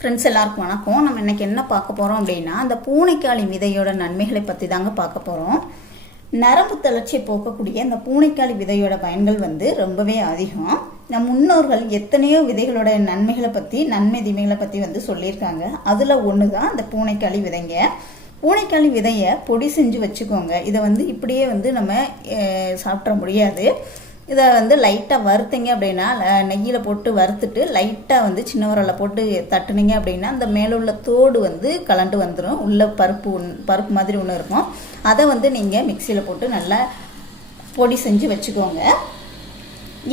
Friends எல்லாருக்கும் வணக்கம். நம்ம இன்றைக்கி என்ன பார்க்க போகிறோம் அப்படின்னா அந்த பூனைக்காளி விதையோட நன்மைகளை பற்றி தாங்க பார்க்க போகிறோம் நரம்பு தளர்ச்சியை போக்கக்கூடிய அந்த பூனைக்காளி விதையோட பயன்கள் வந்து ரொம்பவே அதிகம். நம் முன்னோர்கள் எத்தனையோ விதைகளோட நன்மைகளை பற்றி நன்மை தீமைகளை பற்றி வந்து சொல்லியிருக்காங்க. அதில் ஒன்று தான் இந்த பூனைக்காளி விதைங்க. பூனைக்காளி விதையை பொடி செஞ்சு வச்சுக்கோங்க. இதை வந்து இப்படியே வந்து நம்ம சாப்பிட முடியாது. இதை வந்து லைட்டாக வறுத்தீங்க அப்படின்னா நெய்யில் போட்டு வறுத்துட்டு லைட்டாக வந்து சின்ன உரலில் போட்டு தட்டுனீங்க அப்படின்னா அந்த மேலே உள்ள தோடு வந்து கலண்டு வந்துடும் உள்ள பருப்பு பருப்பு மாதிரி ஒன்று இருக்கும். அதை வந்து நீங்கள் மிக்சியில் போட்டு நல்லா பொடி செஞ்சு வச்சுக்கோங்க.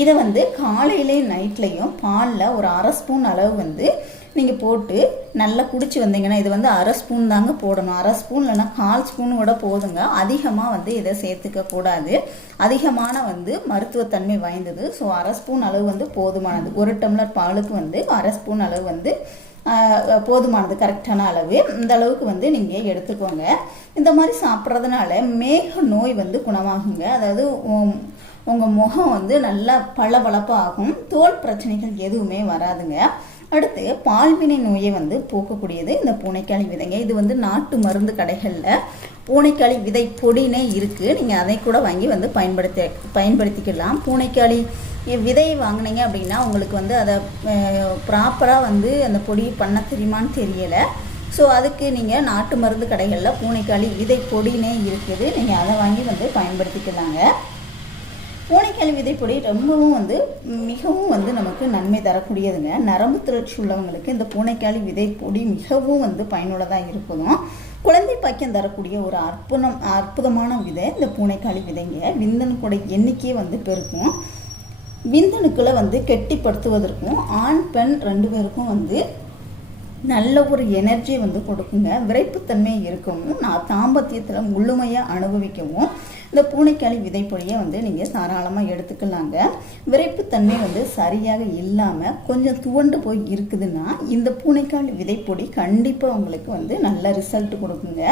இதை வந்து காலையிலையும் நைட்லேயும் பாலில் ஒரு அரை ஸ்பூன் அளவு வந்து நீங்கள் போட்டு நல்லா குடிச்சு வந்தீங்கன்னா இது வந்து அரை ஸ்பூன் தாங்க போடணும். அரை ஸ்பூன் இல்லைன்னா கால் ஸ்பூன் கூட போதுங்க. அதிகமாக வந்து இதை சேர்த்துக்க கூடாது. அதிகமான வந்து மருத்துவத்தன்மை வாய்ந்தது. ஸோ அரை ஸ்பூன் அளவு வந்து போதுமானது. ஒரு டம்ளர் பாலுக்கு வந்து அரை ஸ்பூன் அளவு வந்து போதுமானது. கரெக்டான அளவு. இந்த அளவுக்கு வந்து நீங்கள் எடுத்துக்கோங்க. இந்த மாதிரி சாப்பிட்றதுனால மேக நோய் வந்து குணமாகுங்க. அதாவது உம், உங்கள் முகம் வந்து நல்லா பளபளப்பாக ஆகும் தோல் பிரச்சனைகள் எதுவுமே வராதுங்க. அடுத்து பால்வினை நோயை வந்து போக்கக்கூடியது இந்த பூனைக்காளி விதைங்க. இது வந்து நாட்டு மருந்து கடைகளில் பூனைக்காளி விதை பொடினே இருக்குது நீங்கள் அதை கூட வாங்கி வந்து பயன்படுத்தி பயன்படுத்திக்கலாம். பூனைக்காளி விதை வாங்கினீங்க அப்படின்னா உங்களுக்கு வந்து அதை ப்ராப்பராக வந்து அந்த பொடி பண்ண தெரியுமான்னு தெரியலை. ஸோ அதுக்கு நீங்கள் நாட்டு மருந்து கடைகளில் பூனைக்காளி விதை பொடினே இருக்குது. நீங்கள் அதை வாங்கி வந்து பயன்படுத்திக்கலாங்க. பூனைக்கிழி விதைப்பொடி ரொம்பவும் வந்து மிகவும் வந்து நமக்கு நன்மை தரக்கூடியதுங்க. நரம்பு தளர்ச்சி உள்ளவங்களுக்கு இந்த பூனைக்காளி விதைப்பொடி மிகவும் வந்து பயனுள்ளதாக இருக்கும் குழந்தை பைக்கியம் தரக்கூடிய ஒரு அற்புதம் அற்புதமான விதை இந்த பூனைக்காளி விதைங்க. விந்தணுக்கூட எண்ணிக்கையே வந்து பெருக்கும். விந்தணுக்களை வந்து கெட்டிப்படுத்துவதற்கும் ஆண் பெண் ரெண்டு பேருக்கும் வந்து நல்ல ஒரு எனர்ஜி வந்து கொடுக்குங்க. விரைப்புத்தன்மை இருக்கவும் நான் தாம்பத்தியத்தில் முழுமையாக அனுபவிக்கவும் இந்த பூனைக்காளி விதைப்பொடியை வந்து நீங்கள் தாராளமாக எடுத்துக்கலாங்க. விரைப்புத்தன்மை வந்து சரியாக இல்லாமல் கொஞ்சம் துவண்டு போய் இருக்குதுன்னா இந்த பூனைக்காளி விதைப்பொடி கண்டிப்பாக உங்களுக்கு வந்து நல்ல ரிசல்ட் கொடுக்குங்க.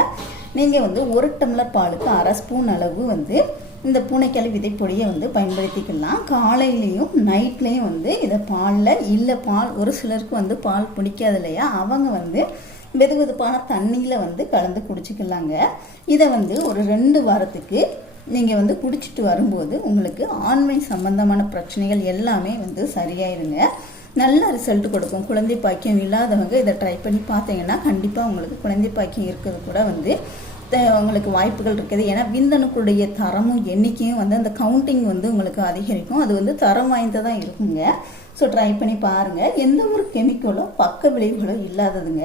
நீங்கள் வந்து ஒரு டம்ளர் பாலுக்கு அரை ஸ்பூன் அளவு வந்து இந்த பூனைக்காளி விதைப்பொடியை வந்து பயன்படுத்திக்கலாம். காலையிலையும் நைட்லேயும் வந்து இதை பாலில் இல்லை பால் ஒரு சிலருக்கு வந்து பால் பிடிக்காது இல்லையா? அவங்க வந்து வெது வெதுப்பான தண்ணியில் வந்து கலந்து குடிச்சிக்கலாங்க. இதை வந்து ஒரு ரெண்டு வாரத்துக்கு நீங்கள் வந்து குடிச்சிட்டு வரும்போது உங்களுக்கு ஆண்மை சம்பந்தமான பிரச்சனைகள் எல்லாமே வந்து சரியாயிருங்க. நல்ல ரிசல்ட் கொடுக்கும். குழந்தை பாக்கியம் இல்லாதவங்க இதை ட்ரை பண்ணி பார்த்தீங்கன்னா கண்டிப்பாக உங்களுக்கு குழந்தை பாக்கியம் இருக்கிறது கூட வந்து உங்களுக்கு வாய்ப்புகள் இருக்குது. ஏன்னா விந்தணுக்களுடைய தரமும் எண்ணிக்கையும் வந்து அந்த கவுண்டிங் வந்து உங்களுக்கு அதிகரிக்கும். அது வந்து தரம் வாய்ந்ததாக இருக்குங்க. ஸோ ட்ரை பண்ணி பாருங்கள் எந்த ஒரு கெமிக்கலோ பக்க விளைவுகளோ இல்லாததுங்க.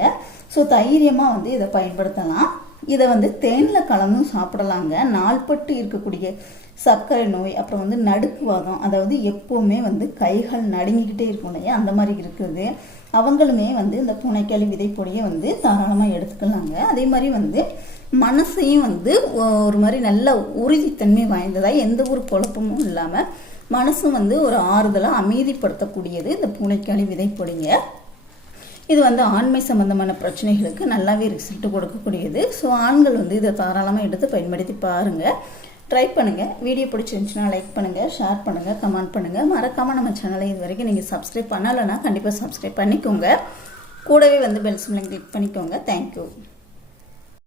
ஸோ தைரியமாக வந்து இதை பயன்படுத்தலாம். இதை வந்து தேனில் கலந்தும் சாப்பிடலாங்க. நாள்பட்டு இருக்கக்கூடிய சர்க்கரை நோய் அப்புறம் வந்து நடுக்குவாதம் அதாவது எப்போவுமே வந்து கைகள் நடுங்கிக்கிட்டே இருக்கும் இல்லையா? அந்த மாதிரி இருக்குது. அவங்களுமே வந்து இந்த பூனைக்காளி விதைப்பொடியை வந்து தாராளமாக எடுத்துக்கலாங்க. அதே மாதிரி வந்து மனசையும் வந்து ஒரு மாதிரி நல்ல உறுதித்தன்மை வாய்ந்ததாக எந்த ஒரு குழப்பமும் இல்லாமல் மனசும் வந்து ஒரு ஆறுதலாக அமைதிப்படுத்தக்கூடியது இந்த பூனைக்காளி விதைப்பொடிங்க. இது வந்து ஆண்மை சம்பந்தமான பிரச்சனைகளுக்கு நல்லாவே ரிசல்ட் கொடுக்கக்கூடியது. ஸோ ஆண்கள் வந்து இதை தாராளமாக எடுத்து பயன்படுத்தி பாருங்கள் ட்ரை பண்ணுங்கள் வீடியோ பிடிச்சிருந்துச்சுன்னா லைக் பண்ணுங்கள் ஷேர் பண்ணுங்கள் கமெண்ட் பண்ணுங்கள் மறக்காமல் நம்ம சேனலை இது வரைக்கும் நீங்கள் சப்ஸ்கிரைப் பண்ணலைன்னா கண்டிப்பாக சப்ஸ்கிரைப் பண்ணிக்கோங்க. கூடவே வந்து பெல் சிம்லையும் கிளிக் பண்ணிக்கோங்க. Thank you